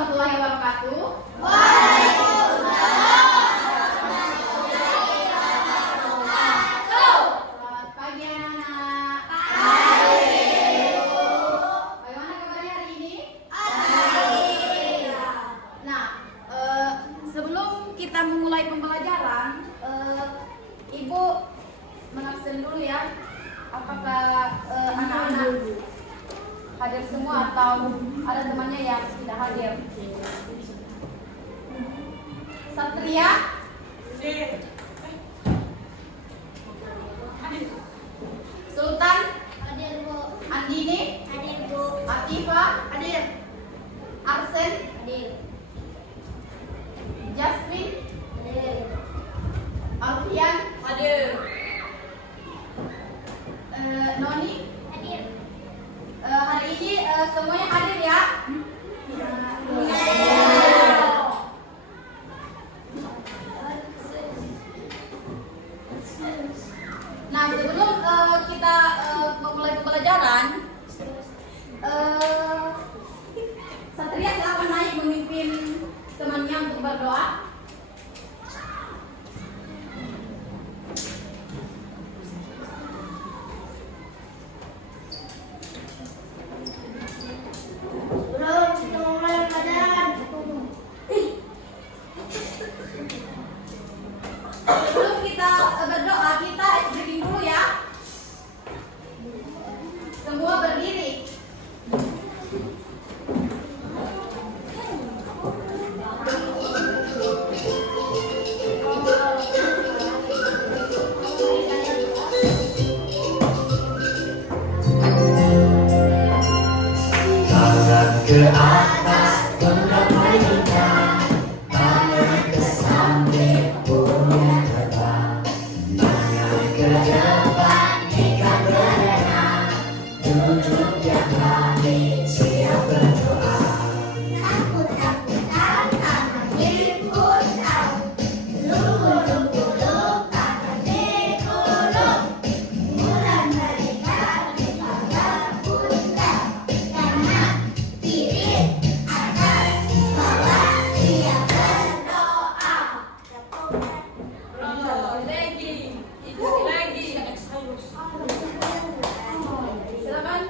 warahmatullahi wabarakatuh. Selamat pagi anak-anak. Bagaimana kabarnya hari ini? Nah, sebelum kita memulai pembelajaran, Ibu mengabsen dulu ya. Apakah anak-anak hadir semua atau ada temannya yang tidak hadir? Satria? Sultan? Hadir, Bu. Andini? Hadir, Bu. Atifa? Hadir. Arsen? Hadir. Jasmine? Hadir. Alfian? Hadir. Noni? Hadir. Hari ini semuanya hadir ya? Nah, sebelum kita memulai pembelajaran, Satria silakan naik memimpin temannya untuk berdoa. Bro, kita mulai pelajaran. Sebelum kita berdoa, kita ice breaking dulu ya. Semua berdiri. Tangan ke atas, menggapai bintang. Tangan ke samping, punya terbang. Tangan ke depan, ikat berenang. Duduk yang rapi, siap berdoa. Takut-takut akan ikut tahu. Lulung-lulung akan dikulung. Bulan berikan di pagar punta. Kanan, kiri, atas, bawah, siap berdoa. Silakan.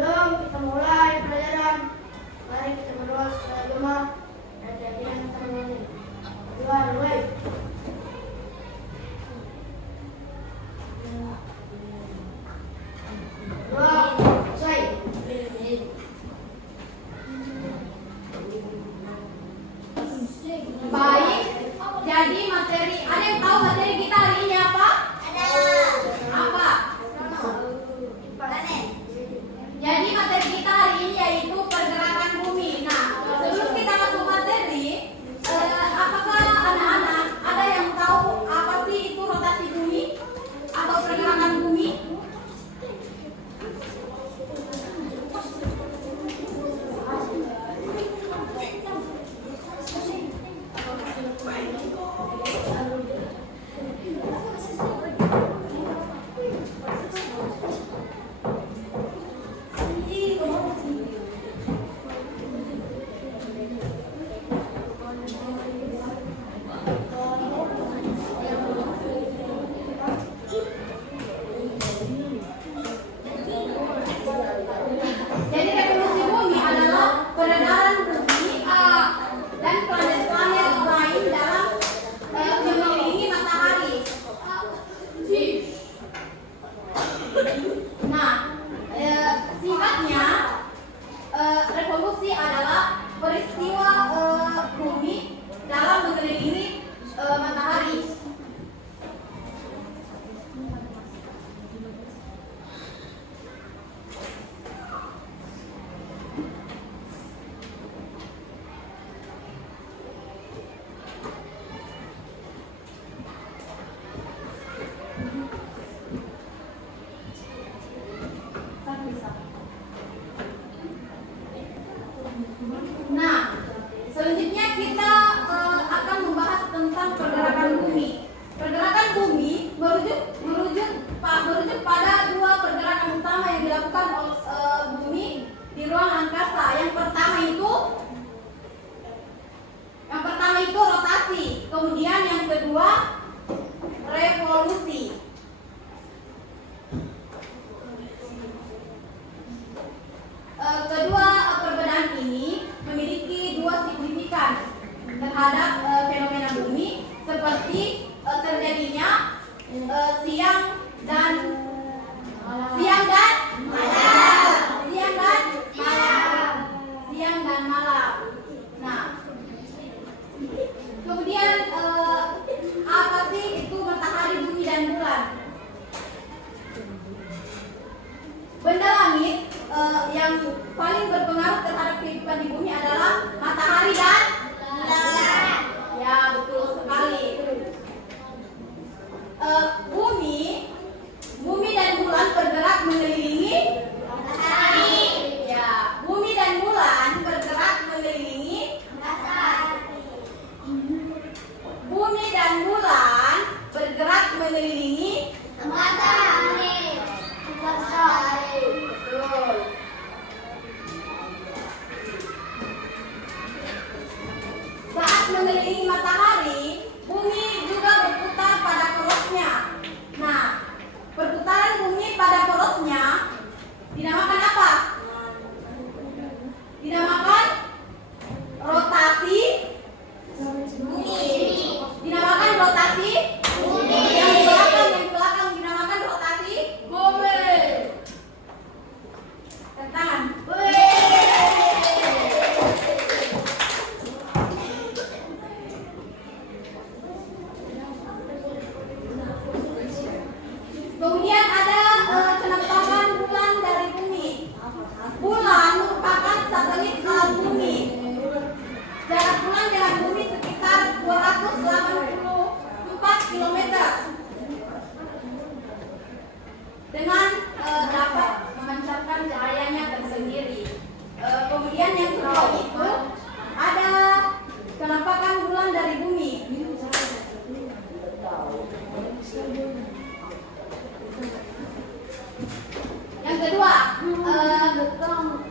Sebelum kita mulai pelajaran, mari kita berdoa secara berjamaah dan keyakinan kita mulai. Doa mulai. Doa selesai. Baik. Jadi materi, ada yang tahu materi kita hari ini apa? Apa? Jadi materi kita hari ini yaitu pergerakan bumi. Nah, sebelum kita masuk materi, apakah anak-anak ada yang tahu apa sih itu rotasi bumi atau pergerakan bumi? Jadi revolusi bumi adalah peredaran bumi dan planet-planet lain dalam mengelilingi matahari. Nah, sifatnya revolusi adalah peristiwa bumi dalam mengelilingi matahari. dilakukan bumi di ruang angkasa. Yang pertama itu rotasi, kemudian yang kedua revolusi. Kedua perbedaan ini memiliki dua signifikan terhadap fenomena bumi, seperti terjadinya siang dan malam. Nah, kemudian apa sih itu matahari, bumi, dan bulan? Benda langit yang paling berpengaruh terhadap kehidupan di bumi adalah matahari dan bulan. Ya, betul sekali. Bumi dan bulan bergerak mengelilingi matahari. Ya, bumi dan bulan bergerak mengelilingi matahari. Bumi dan bulan bergerak mengelilingi matahari. Betul. Saat mengelilingi matahari, bumi juga berputar pada porosnya. Nah, perputaran bumi pada porosnya dinamakan apa? Dinamakan rotasi bumi. Dinamakan rotasi bumi. Yang belakang dinamakan rotasi bumi. Tangan. Kemudian ada penampakan bulan dari bumi. Bulan merupakan satelit alam bumi. Jarak bulan dengan bumi sekitar 284 km. Dengan dapat memancarkan cahayanya tersendiri. Kemudian yang kedua itu ada penampakan bulan dari bumi. Yang kedua,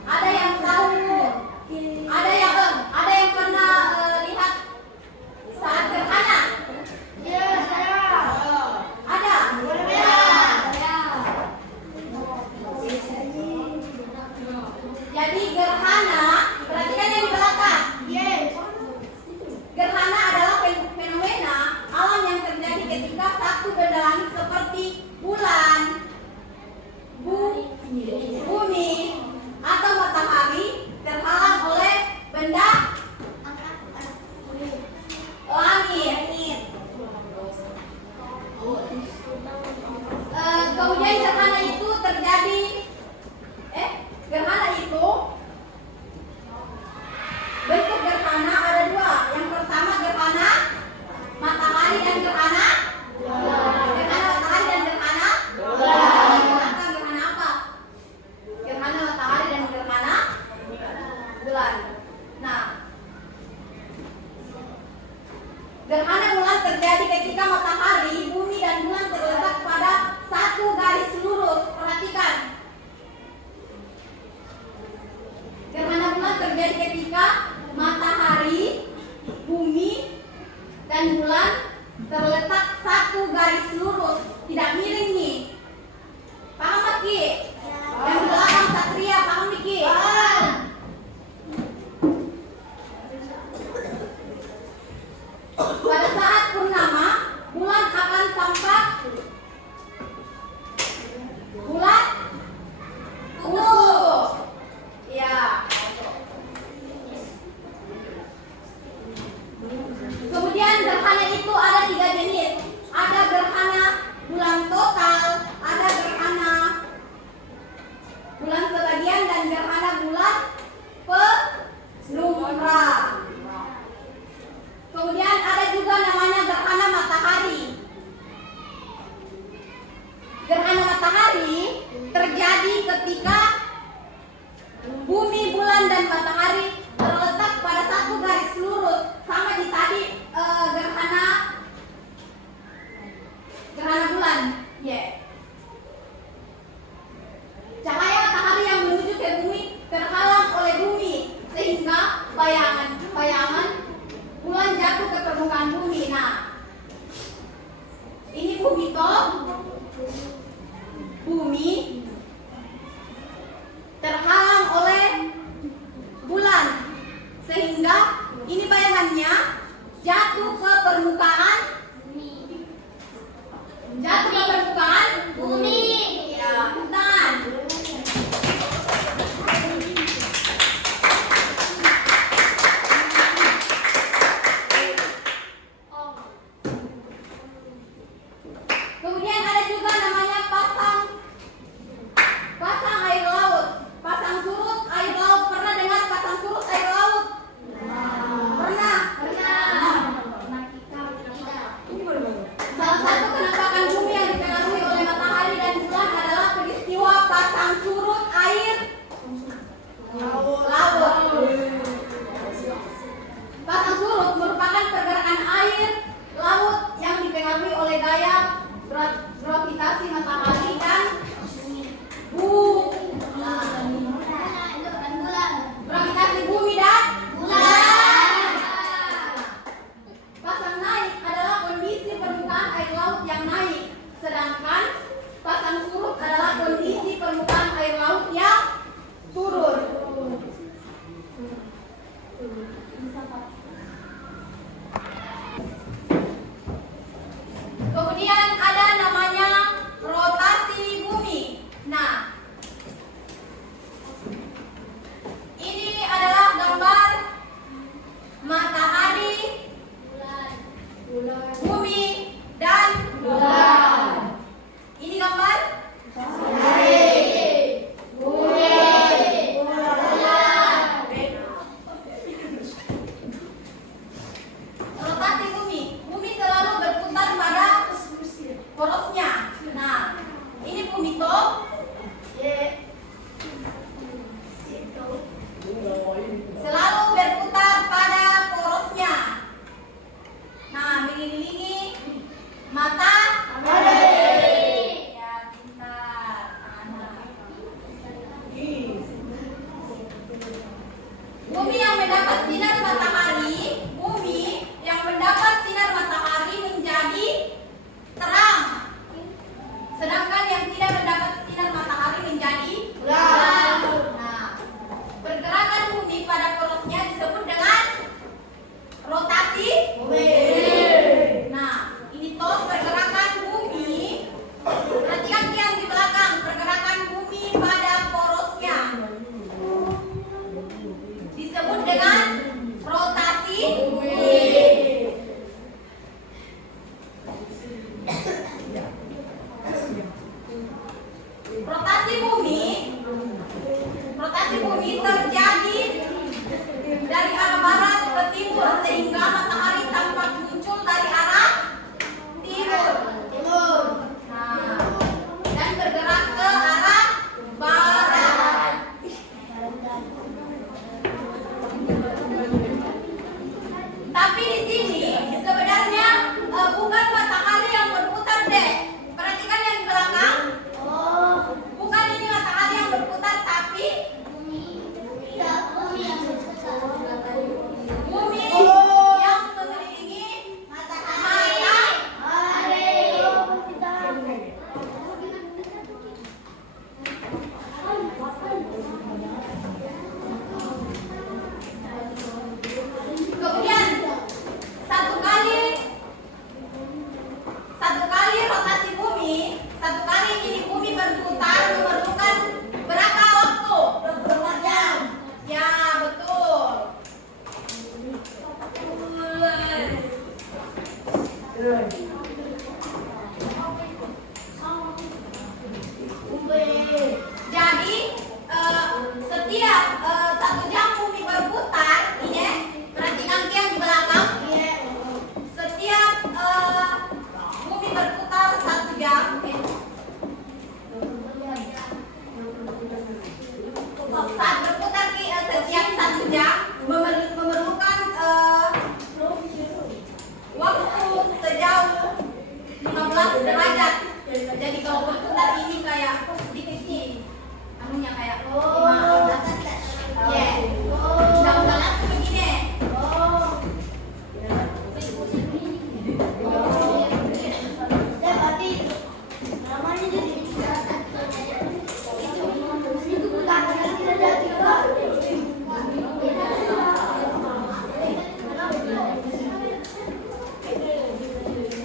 ada yang tahu, ada yang pernah lihat saat gerhana? Ya, saya. Ada. Jadi gerhana, perhatikan yang di belakang. Yes. Gerhana adalah fenomena alam yang terjadi ketika satu benda langit seperti bulan, bumi, atau matahari terhalang oleh benda langit. Kemudian gerhana itu terjadi. Gerhana itu bentuk gerhana ada dua. Yang pertama gerhana matahari dan gerhana matahari dan gerhana gerhana apa? Gerhana matahari dan gerhana bulan. Nah, gerhana bulan terjadi ketika matahari, bumi, dan bulan terletak pada satu garis lurus. Perhatikan. Gerhana bulan terjadi ketika matahari, bumi, dan bulan terletak satu garis lurus, tidak miring nih. Paham Miki? Yang di belakang Satria, paham Miki? Pada saat purnama, bulan akan tampak bulat utuh. Ya. Kemudian gerhana itu ada 3 jenis. Ada gerhana bulan total, ada gerhana bulan sebagian, dan gerhana bulan penumbra. Kemudian ada juga namanya gerhana matahari. Gerhana matahari terjadi ketika bumi, bulan, dan matahari terletak pada satu garis lurus, sama di tadi gerhana bulan. Cahaya Bumi yang mendapat sinar matahari menjadi terang. Sedangkan yang tidak mendapat sinar matahari menjadi gelap. Nah, pergerakan bumi pada porosnya disebut dengan rotasi bumi. Nah, ini tuh pergerakan bumi. Perhatikan yang di belakang, pergerakan bumi pada porosnya disebut dengan rotasi bumi. Rotasi bumi terjadi dari arah barat ke timur sehingga matahari tampak muncul dari arah timur. Nah, dan bergerak ke arah barat. Tapi di sini sebenarnya bukan matahari yang berputar, Dek. Perhatikan yang di belakang. Bukan ini matahari yang berputar, tapi bumi yang mengelilingi matahari. Kemudian satu kali rotasi bumi, satu kali ini bumi berputar memerlukan berapa waktu? 24 jam. Ya, betul. Jadi setiap 1 jam bumi berputar, ini perhatikan yang di belakang. Setiap bumi berputar 1 jam. Saat berputar setiap 1 jam memerlukan waktu sejauh 15 derajat. Jadi kalau berputar ini kayak sedikit sih, anunya kayak 15. Ya, undang-undang begini.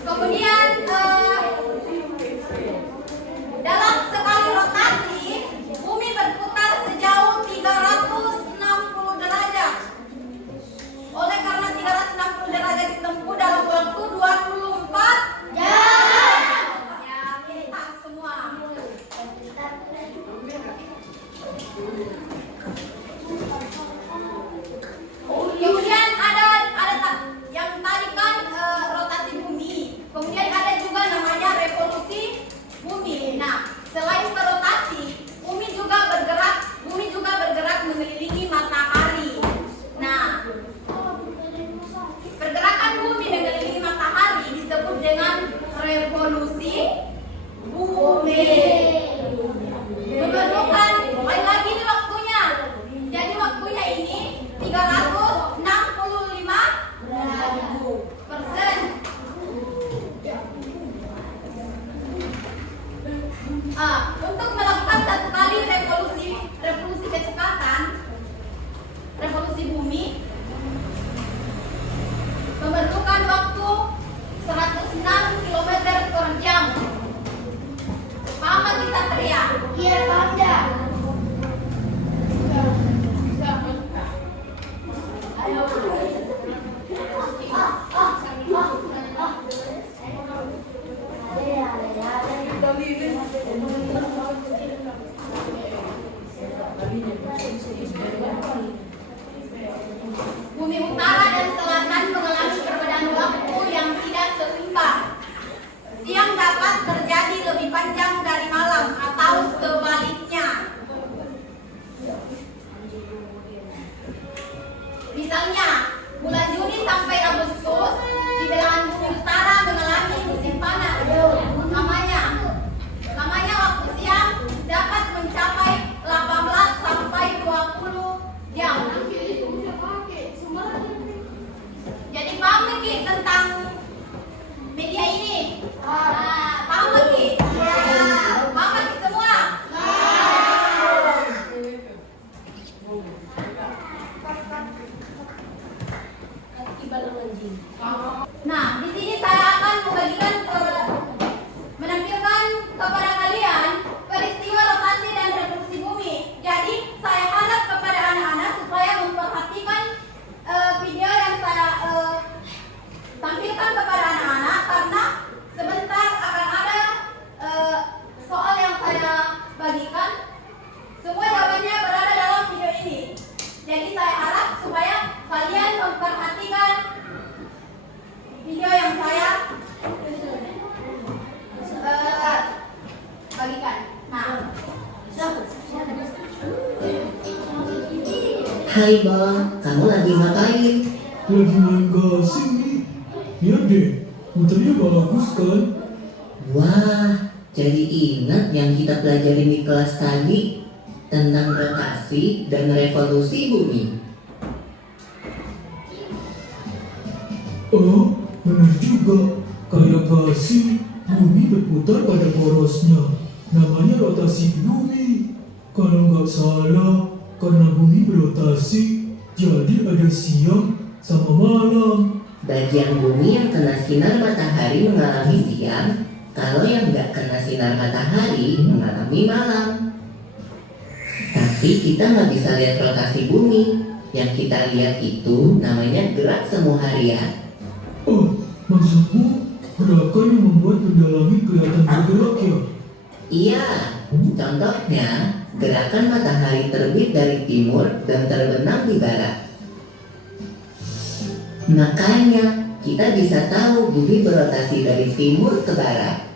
Kemudian dalam sekali rotasi bumi berputar sejauh 360 derajat. Oleh karena 360 derajat ditempuh dalam waktu 24 jam. Ya, kita semua. Kemudian ada yang tadi kan rotasi bumi. Kemudian ada juga namanya revolusi bumi. Nah, selain berotasi, bumi juga bergerak mengelilingi matahari. Nah, pergerakan bumi mengelilingi matahari disebut dengan revolusi bumi. Memerlukan lagi nih waktunya. Jadi waktunya ini 365%. Untuk melakukan satu kali revolusi kecepatan, revolusi bumi memerlukan waktu 106 km per jam. Paham lagi Satria? Iya, paham dah. Bumi utara dan selatan mengalami perbedaan waktu yang tidak seimbang. Siang dapat terjadi lebih panjang dari malam atau sebaliknya. Misalnya, bulan Juni sampai Agustus di belahan bumi utara mengalami musim panas. Lamanya waktu siang dapat mencapai 18 sampai 20 jam. Hai Bang, kamu lagi ngapain? Lagi main gasing nih. Ya deh, muternya bagus kan? Wah, jadi ingat yang kita pelajarin di kelas tadi tentang rotasi dan revolusi bumi. Oh, benar juga. Kayak gasing, bumi berputar pada porosnya. Namanya rotasi bumi. Kalau nggak salah, karena bumi berotasi, jadi ada siang sama malam. Bagian bumi yang kena sinar matahari mengalami siang, kalau yang nggak kena sinar matahari mengalami malam. Tapi kita nggak bisa lihat rotasi bumi. Yang kita lihat itu namanya gerak semu harian. Oh, maksudmu gerakan yang membuat benda langit kelihatan bergerak ya? Iya, contohnya gerakan matahari terbit dari timur dan terbenam di barat. Makanya kita bisa tahu bumi berotasi dari timur ke barat.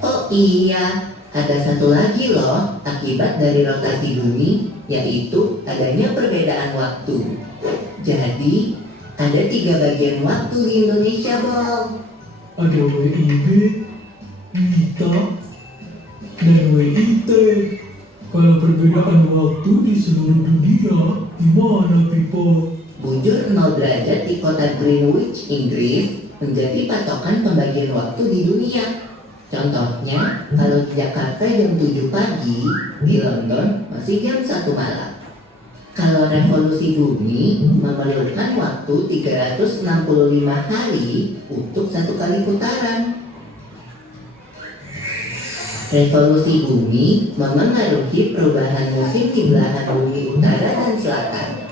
Oh iya, ada satu lagi loh akibat dari rotasi bumi, yaitu adanya perbedaan waktu. Jadi ada 3 bagian waktu di Indonesia, Bang. Ada WIB, WITA, dan WIT. Kalau perbedaan waktu di seluruh dunia, gimana people? Bujur 0 derajat di kota Greenwich, Inggris menjadi patokan pembagian waktu di dunia. Contohnya, kalau di Jakarta jam 7 pagi, di London masih jam 1 malam. Kalau revolusi bumi memerlukan waktu 365 hari untuk 1 kali putaran. Revolusi bumi memengaruhi perubahan musim di belahan bumi utara dan selatan.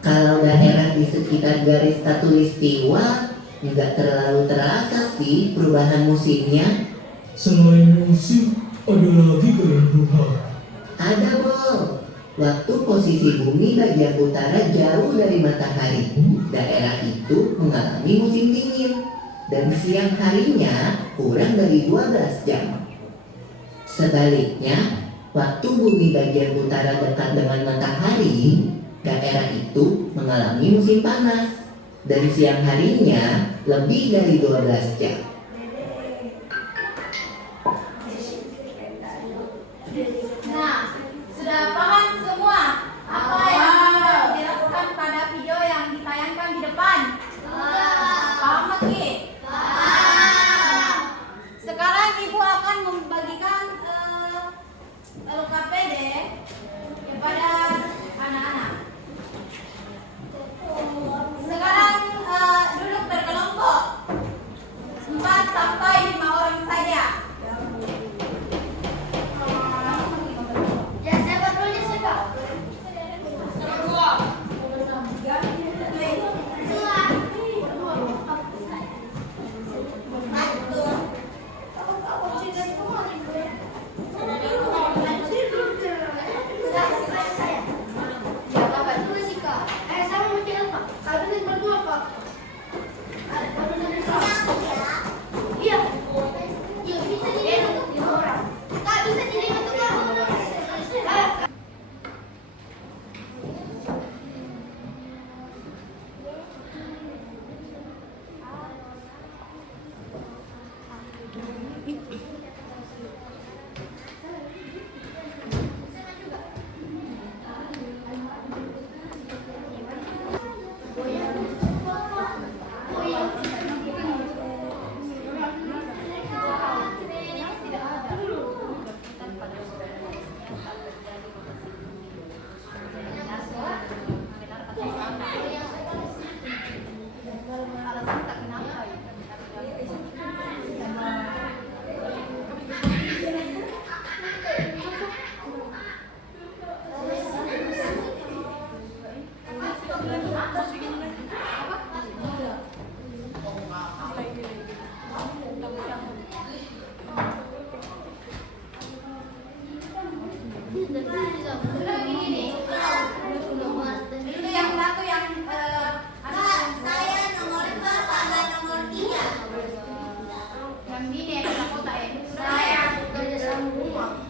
Kalau daerah di sekitar garis khatulistiwa nggak terlalu terasa sih perubahan musimnya. Selain musim, ada lagi gak yang berubah? Ada Bol, waktu posisi bumi bagian utara jauh dari matahari, daerah itu mengalami musim dingin dan siang harinya kurang dari 12 jam. Sebaliknya, waktu bumi bagian utara dekat dengan matahari, daerah itu mengalami musim panas dan siang harinya lebih dari 12 jam. Nah, sudah paham semua apa yang sudah dijelaskan pada video yang ditayangkan di depan? Paham lagi? Sekarang ibu akan membagikan LKPD kepada anak-anak. Sekarang duduk berkelompok 4 sampai 5 orang saja. Ya, siapa dulu siapa? Itu yang satu yang saya nomor 2 sama nomor 3. Yang ini ada kota ya. Saya Kerja sama rumah.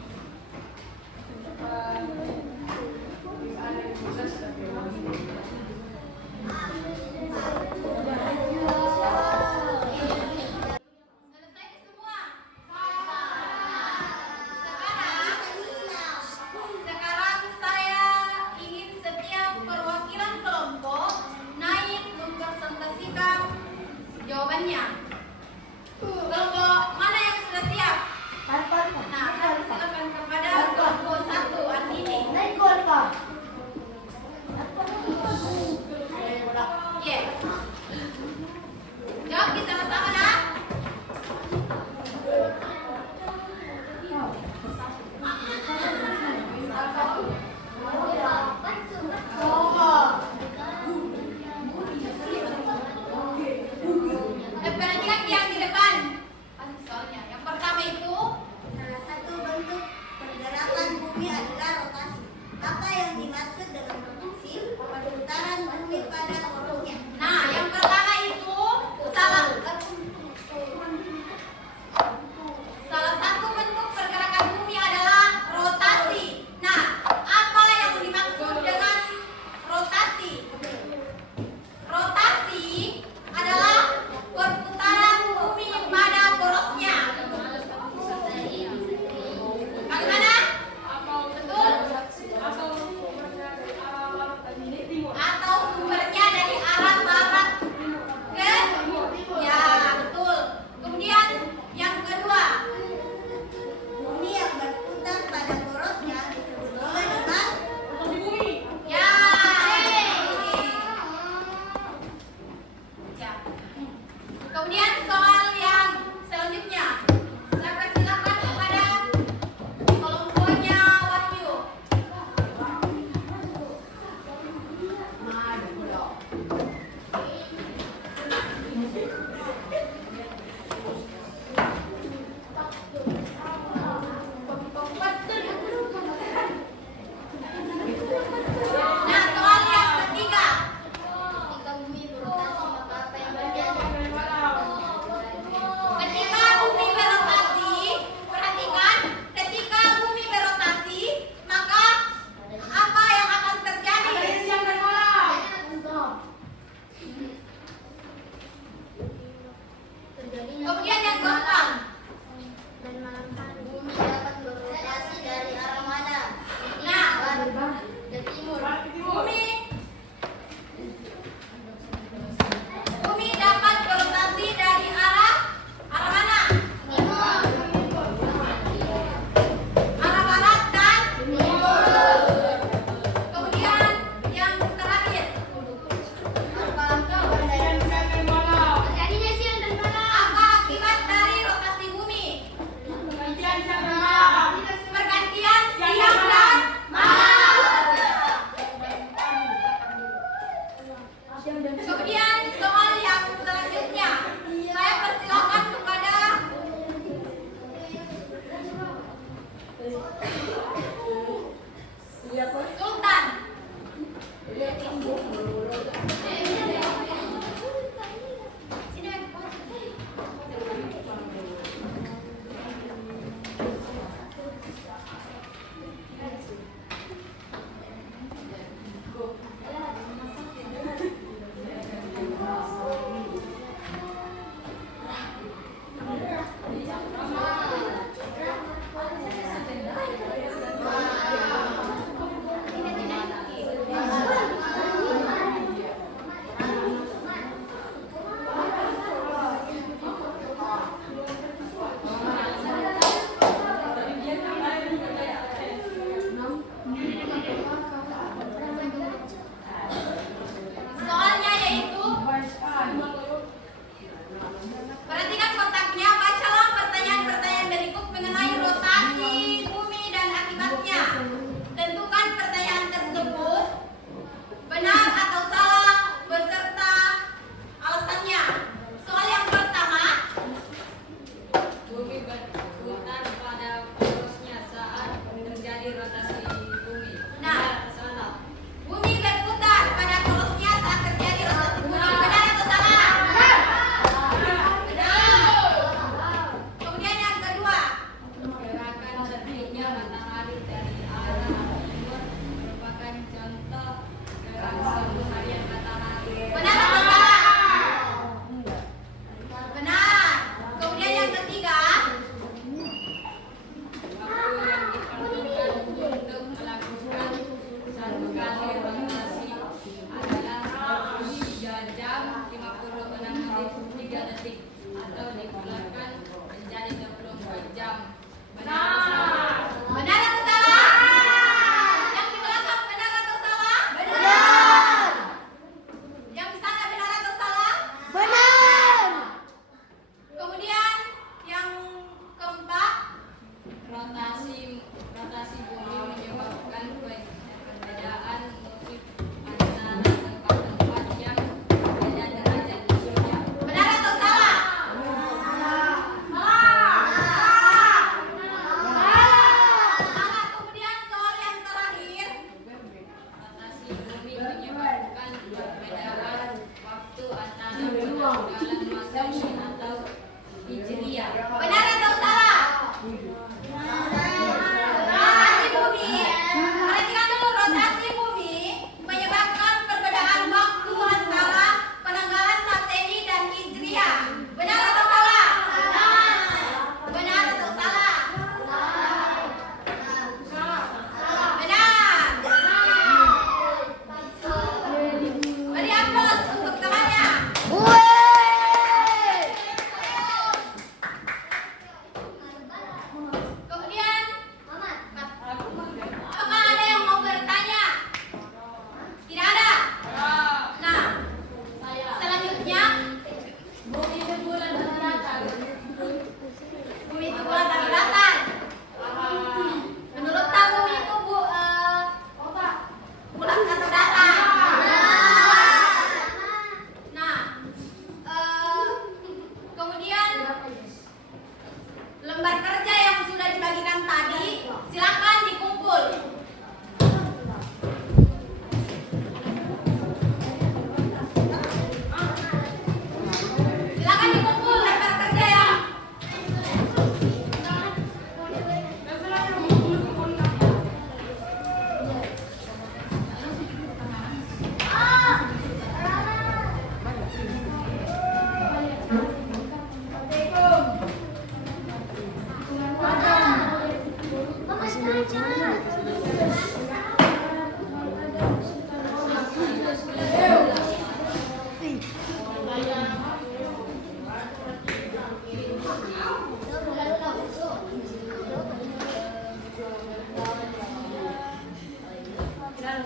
Nah,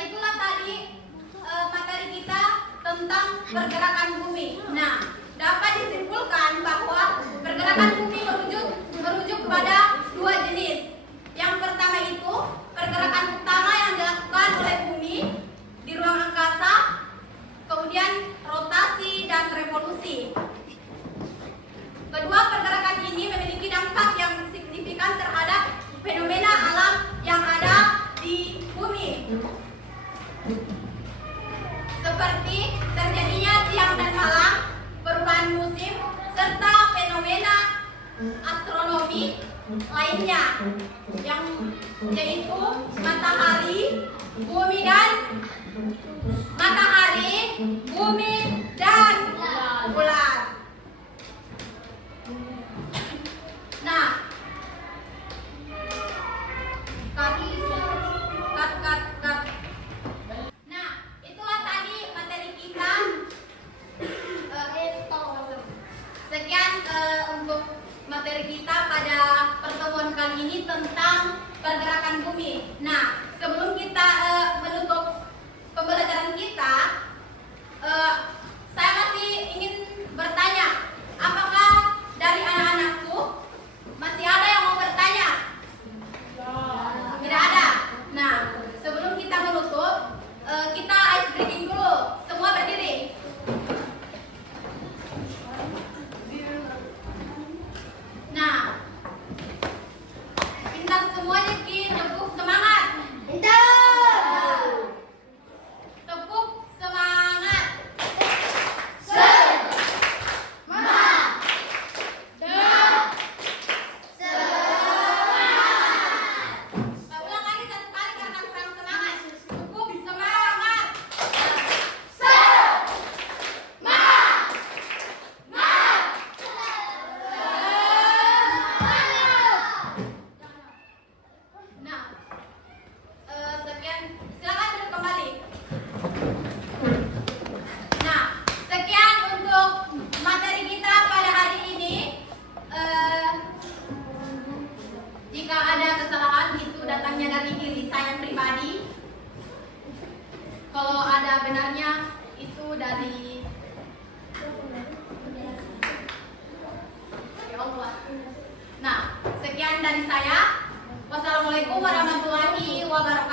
itulah tadi materi kita tentang pergerakan bumi. Nah, dapat disimpulkan bahwa pergerakan bumi merujuk pada dua jenis. Yang pertama itu pergerakan utama yang dilakukan oleh bumi di ruang angkasa, kemudian rotasi dan revolusi. Kedua pergerakan ini memiliki dampak yang signifikan terhadap fenomena alam yang ada di bumi, seperti terjadinya siang dan malam, perubahan musim, serta fenomena astronomi lainnya, yang yaitu matahari, bumi dan bulan. Nah, Nah, itulah tadi materi kita. Sekian untuk materi kita pada pertemuan kali ini tentang pergerakan bumi. Nah, sebelum kita menutup pembelajaran kita, saya masih ingin bertanya, apakah dari anak-anakku masih ada yang mau bertanya? Tidak ada. Nah, sebelum kita menutup, kita ice breaking dulu. Semua berdiri. Nah, pintar semuanya, tepuk semangat. Tepuk semangat. Ulang lagi satu kali karena kurang semangat. Tepuk semangat. Nah, sekian, silakan duduk kembali. Nah, sekian untuk materi kita pada hari ini. Jika ada kesalahan itu datangnya dari diri saya pribadi. Kalau ada benarnya itu dari Allah. Nah, sekian dari saya. Wassalamualaikum warahmatullahi wabarakatuh.